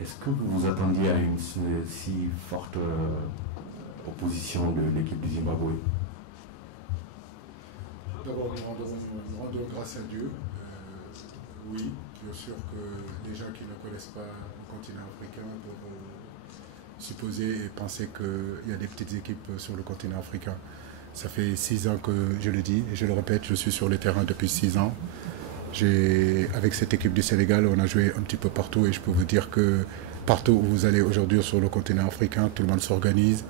Est-ce que vous vous attendiez à une si forte opposition de l'équipe du Zimbabwe? D'abord, nous rendons grâce à Dieu. Oui, bien sûr que les gens qui ne connaissent pas le continent africain peuvent supposer et penser qu'il y a des petites équipes sur le continent africain. Ça fait 6 ans que je le dis et je le répète, je suis sur le terrain depuis 6 ans. Avec cette équipe du Sénégal, on a joué un petit peu partout et je peux vous dire que partout où vous allez aujourd'hui sur le continent africain, tout le monde s'organise,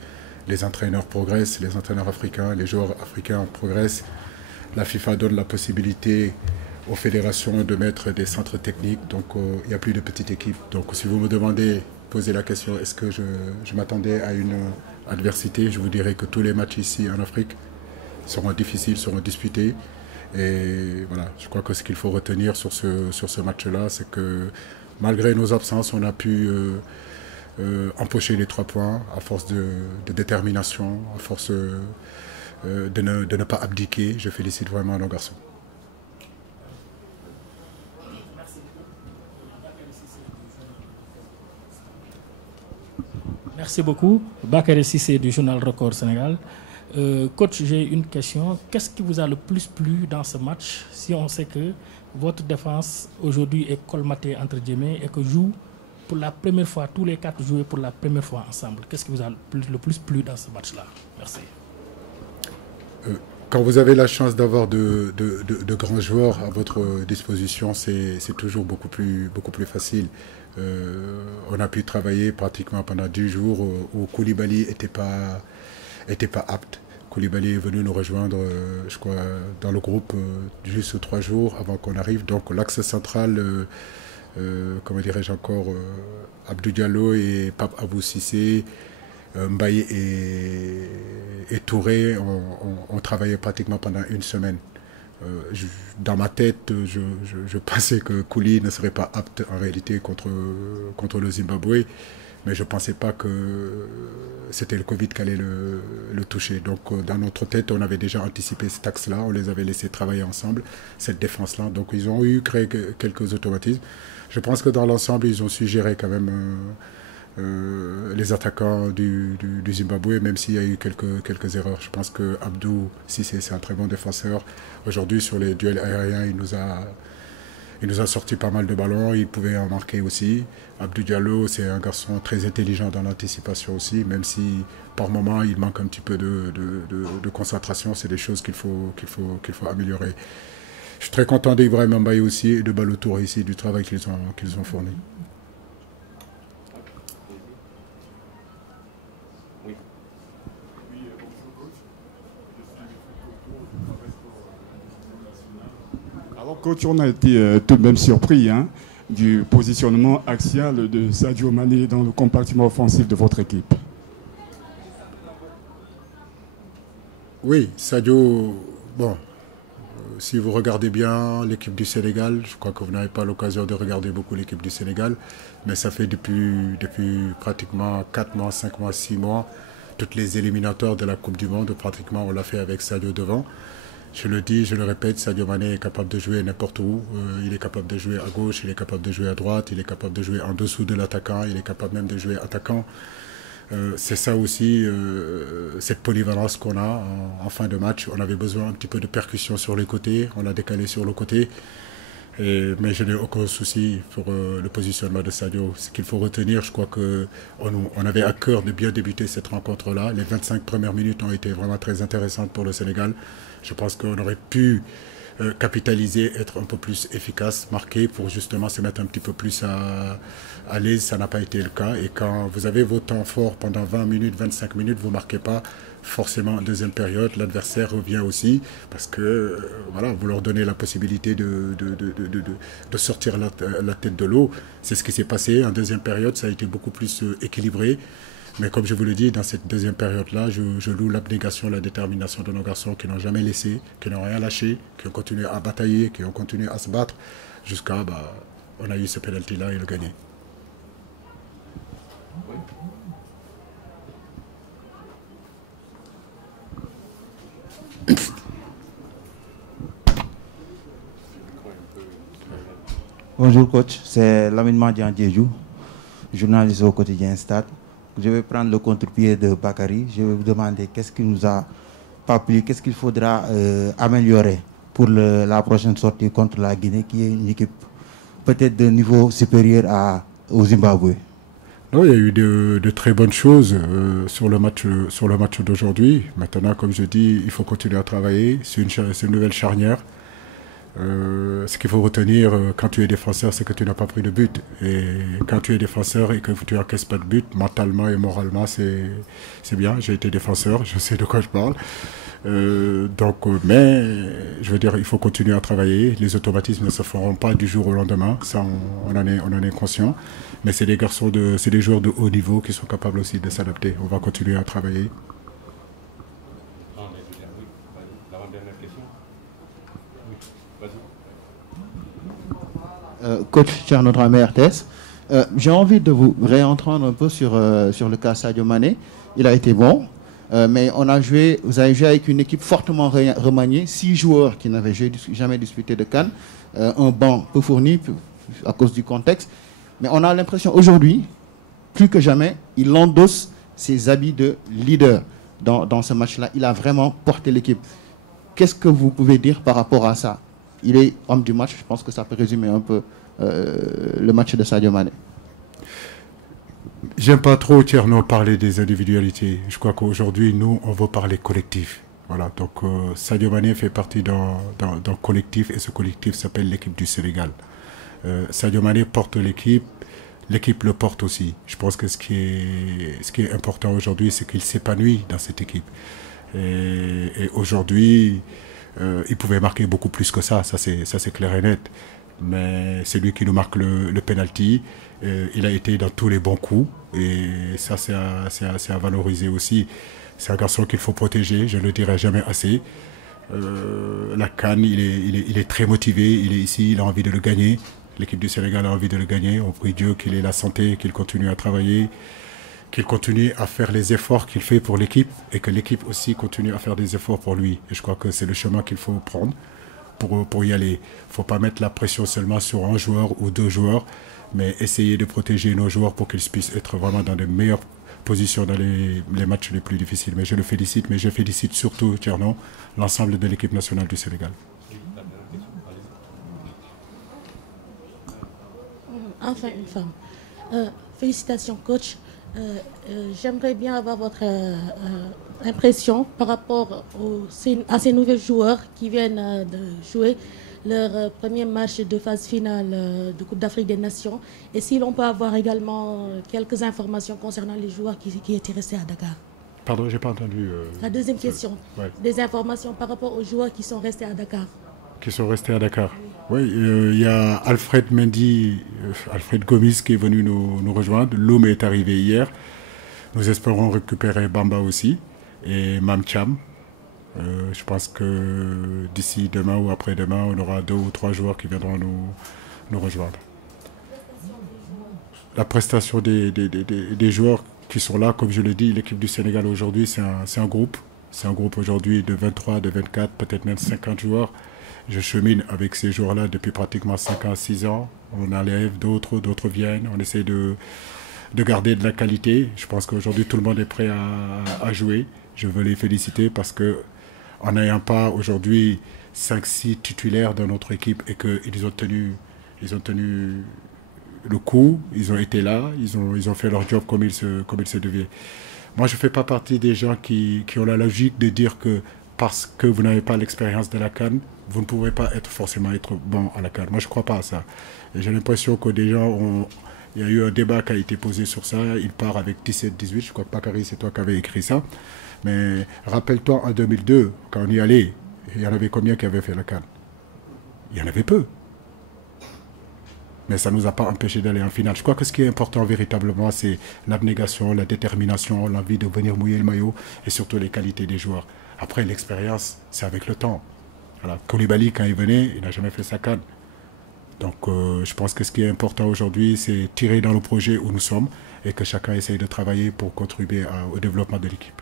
les entraîneurs progressent, les entraîneurs africains, les joueurs africains progressent. La FIFA donne la possibilité aux fédérations de mettre des centres techniques, donc il n'y a plus de petites équipes. Donc si vous me demandez, posez la question, est-ce que je m'attendais à une adversité, je vous dirais que tous les matchs ici en Afrique seront difficiles, seront disputés. Et voilà, je crois que ce qu'il faut retenir sur ce match-là, c'est que malgré nos absences, on a pu empocher les 3 points à force de détermination, à force de ne pas abdiquer. Je félicite vraiment nos garçons. Merci beaucoup. Bakary Cissé du journal Record Sénégal. Coach, j'ai une question. Qu'est-ce qui vous a le plus plu dans ce match, si on sait que votre défense aujourd'hui est colmatée entre guillemets et que joue pour la première fois, tous les 4 jouer pour la première fois ensemble? Qu'est-ce qui vous a le plus plu dans ce match-là? Merci. Quand vous avez la chance d'avoir de grands joueurs à votre disposition, c'est toujours beaucoup plus facile. On a pu travailler pratiquement pendant 10 jours où Koulibaly n'était pas apte. Koulibaly est venu nous rejoindre, je crois, dans le groupe juste 3 jours avant qu'on arrive. Donc l'axe central, comment dirais-je encore, Abdou Diallo et Pape Abou Cissé, Mbaye et Touré ont travaillé pratiquement pendant 1 semaine. Dans ma tête, je pensais que Kouli ne serait pas apte en réalité contre le Zimbabwe, mais je ne pensais pas que c'était le Covid qui allait le toucher. Donc dans notre tête, on avait déjà anticipé cet axe-là, on les avait laissés travailler ensemble, cette défense-là. Donc ils ont créé quelques automatismes. Je pense que dans l'ensemble, ils ont su gérer quand même les attaquants du Zimbabwe, même s'il y a eu quelques erreurs. Je pense que Abdou Cissé, c'est un très bon défenseur. Aujourd'hui, sur les duels aériens, il nous a sorti pas mal de ballons, il pouvait en marquer aussi. Abdou Diallo, c'est un garçon très intelligent dans l'anticipation aussi, même si par moment il manque un petit peu de concentration. C'est des choses qu'il faut améliorer. Je suis très content d'Ibrahim Mbaye aussi et de Balotour ici, du travail qu'ils ont fourni. Alors, coach, on a été tout de même surpris du positionnement axial de Sadio Mané dans le compartiment offensif de votre équipe. Oui, Sadio, bon, si vous regardez bien l'équipe du Sénégal, je crois que vous n'avez pas l'occasion de regarder beaucoup l'équipe du Sénégal, mais ça fait depuis pratiquement 4 mois, 5 mois, 6 mois, toutes les éliminatoires de la Coupe du Monde, pratiquement on l'a fait avec Sadio devant. Je le dis, je le répète, Sadio Mané est capable de jouer n'importe où. Il est capable de jouer à gauche, il est capable de jouer à droite, il est capable de jouer en dessous de l'attaquant, il est capable même de jouer attaquant. C'est ça aussi, cette polyvalence qu'on a en fin de match. On avait besoin un petit peu de percussion sur les côtés, on l'a décalé sur le côté. Mais je n'ai aucun souci pour le positionnement de Sadio. Ce qu'il faut retenir, je crois qu'on avait à cœur de bien débuter cette rencontre-là. Les 25 premières minutes ont été vraiment très intéressantes pour le Sénégal. Je pense qu'on aurait pu capitaliser, être un peu plus efficace, marquer pour justement se mettre un petit peu plus à l'aise. Ça n'a pas été le cas. Et quand vous avez vos temps forts pendant 20 minutes, 25 minutes, vous ne marquez pas forcément en deuxième période. L'adversaire revient aussi parce que voilà, vous leur donnez la possibilité de sortir la tête de l'eau. C'est ce qui s'est passé. En deuxième période, ça a été beaucoup plus équilibré. Mais comme je vous le dis, dans cette deuxième période-là, je loue l'abnégation, la détermination de nos garçons qui n'ont jamais laissé, qui n'ont rien lâché, qui ont continué à batailler, qui ont continué à se battre jusqu'à, on a eu ce penalty-là et le gagner. Bonjour coach, c'est Lamine Mandian Diédhiou. journaliste au quotidien Stade. Je vais prendre le contre-pied de Bakary. Je vais vous demander qu'est-ce qui nous a pas plu, qu'est-ce qu'il faudra améliorer pour la prochaine sortie contre la Guinée, qui est une équipe peut-être de niveau supérieur au Zimbabwe. Non, il y a eu de très bonnes choses sur le match d'aujourd'hui. Maintenant, comme je dis, il faut continuer à travailler. C'est une nouvelle charnière. Ce qu'il faut retenir quand tu es défenseur, c'est que tu n'as pas pris de but. Et quand tu es défenseur et que tu n'encaisses pas de but, mentalement et moralement, c'est bien. J'ai été défenseur, je sais de quoi je parle. Mais je veux dire, il faut continuer à travailler. Les automatismes ne se feront pas du jour au lendemain. Ça, on en est conscient. Mais c'est des joueurs de haut niveau qui sont capables aussi de s'adapter. On va continuer à travailler. Coach Thierno Dramé RTS, j'ai envie de vous réentendre un peu sur le cas Sadio Mané. Il a été bon, mais vous avez joué avec une équipe fortement remaniée, 6 joueurs qui n'avaient jamais disputé de CAN, un banc peu fourni à cause du contexte. Mais on a l'impression aujourd'hui, plus que jamais, il endosse ses habits de leader dans ce match-là. Il a vraiment porté l'équipe. Qu'est-ce que vous pouvez dire par rapport à ça? Il est homme du match, je pense que ça peut résumer un peu le match de Sadio Mané. J'aime pas trop, Thierno, parler des individualités. Je crois qu'aujourd'hui, nous, on veut parler collectif. Voilà, donc Sadio Mané fait partie d'un collectif et ce collectif s'appelle l'équipe du Sénégal. Sadio Mané porte l'équipe le porte aussi. Je pense que ce qui est important aujourd'hui, c'est qu'il s'épanouit dans cette équipe. Et aujourd'hui, il pouvait marquer beaucoup plus que ça c'est clair et net. Mais c'est lui qui nous marque le penalty. Il a été dans tous les bons coups et ça c'est à valoriser aussi. C'est un garçon qu'il faut protéger, je ne le dirai jamais assez. La CAN, il est très motivé, il est ici, il a envie de le gagner. L'équipe du Sénégal a envie de le gagner. On prie Dieu qu'il ait la santé, qu'il continue à travailler, qu'il continue à faire les efforts qu'il fait pour l'équipe et que l'équipe aussi continue à faire des efforts pour lui. Et je crois que c'est le chemin qu'il faut prendre pour y aller. Il ne faut pas mettre la pression seulement sur un joueur ou 2 joueurs, mais essayer de protéger nos joueurs pour qu'ils puissent être vraiment dans de meilleures positions dans les matchs les plus difficiles. Mais je le félicite, mais je félicite surtout, Thierno, l'ensemble de l'équipe nationale du Sénégal. Enfin, une femme. Félicitations, coach. J'aimerais bien avoir votre impression par rapport à ces nouveaux joueurs qui viennent de jouer leur premier match de phase finale de Coupe d'Afrique des Nations. Et si l'on peut avoir également quelques informations concernant les joueurs qui étaient restés à Dakar. Pardon, j'ai pas entendu. La deuxième question. Ouais. Des informations par rapport aux joueurs qui sont restés à Dakar. Qui sont restés à Dakar. Oui, il y a Alfred Gomis qui est venu nous rejoindre. Loum est arrivé hier. Nous espérons récupérer Bamba aussi et Mamcham. Je pense que d'ici demain ou après-demain, on aura 2 ou 3 joueurs qui viendront nous rejoindre. La prestation des joueurs qui sont là, comme je le dis, l'équipe du Sénégal aujourd'hui, c'est un groupe. C'est un groupe aujourd'hui de 23, de 24, peut-être même 50 joueurs. Je chemine avec ces joueurs-là depuis pratiquement 5 ans, 6 ans. On enlève d'autres viennent. On essaie de garder de la qualité. Je pense qu'aujourd'hui, tout le monde est prêt à jouer. Je veux les féliciter parce que en n'ayant pas aujourd'hui 5-6 titulaires dans notre équipe et qu'ils ont tenu le coup, ils ont été là, ils ont fait leur job comme il se devait. Moi, je ne fais pas partie des gens qui ont la logique de dire que parce que vous n'avez pas l'expérience de la CAN, vous ne pouvez pas forcément être bon à la CAN. Moi, je ne crois pas à ça. Et j'ai l'impression que des gens il y a eu un débat qui a été posé sur ça. Il part avec 17-18. Je crois que Bakary, c'est toi qui avais écrit ça. Mais rappelle-toi, en 2002, quand on y allait, il y en avait combien qui avaient fait la CAN? Il y en avait peu. Mais ça ne nous a pas empêché d'aller en finale. Je crois que ce qui est important véritablement, c'est l'abnégation, la détermination, l'envie de venir mouiller le maillot et surtout les qualités des joueurs. Après, l'expérience, c'est avec le temps. Voilà. Koulibaly, quand il venait, il n'a jamais fait sa CAN. Donc, je pense que ce qui est important aujourd'hui, c'est tirer dans le projet où nous sommes et que chacun essaye de travailler pour contribuer au développement de l'équipe.